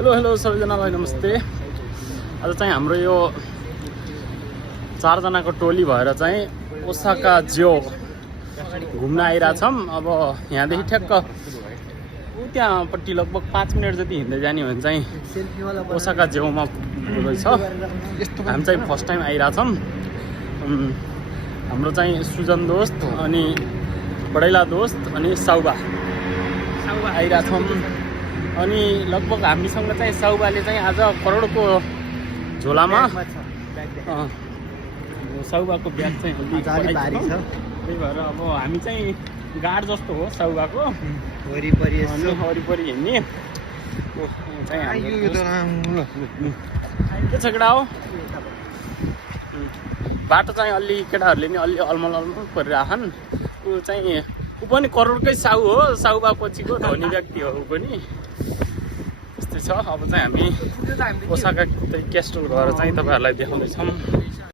Hello सबैजनालाई नमस्ते। आज चाहिँ हाम्रो यो 4 जनाको टोली भएर चाहिँ ओसाका ज्यो घुम्न आइरहेछौँ। अब यहाँदेखि ठ्याक्क त्यहाँपट्टि लगभग 5 मिनट जति हिँड्दै जाने हो भने चाहिँ ओसाका ज्योमा पुग्दैछ। हामी चाहिँ फर्स्ट टाइम आइरहेछौँ। हाम्रो चाहिँ सुजन दोस्त अनि बडैला दोस्त अनि साउबा आइरहेछौँ। अनि लगभग हामीसँग चाहिँ साउबाले चाहिँ आज करोडको झोलामा साउबाको ब्याग चाहिँ अलि भारी छ। त्यही भएर अब हामी चाहिँ गाड जस्तो हो साउबाको वरिपरि हिँड्ने के छ केटा हो। बाटो चाहिँ अलि केटाहरूले नि अलि अलमल परिरहेछन्। ऊ चाहिँ ऊ पनि करोडकै साउ हो, साउबा पछिको धनी व्यक्ति हो ऊ पनि। यस्तै छ। अब चाहिँ हामी ओसाका केस्टल गएर चाहिँ तपाईँहरूलाई देखाउँदैछौँ।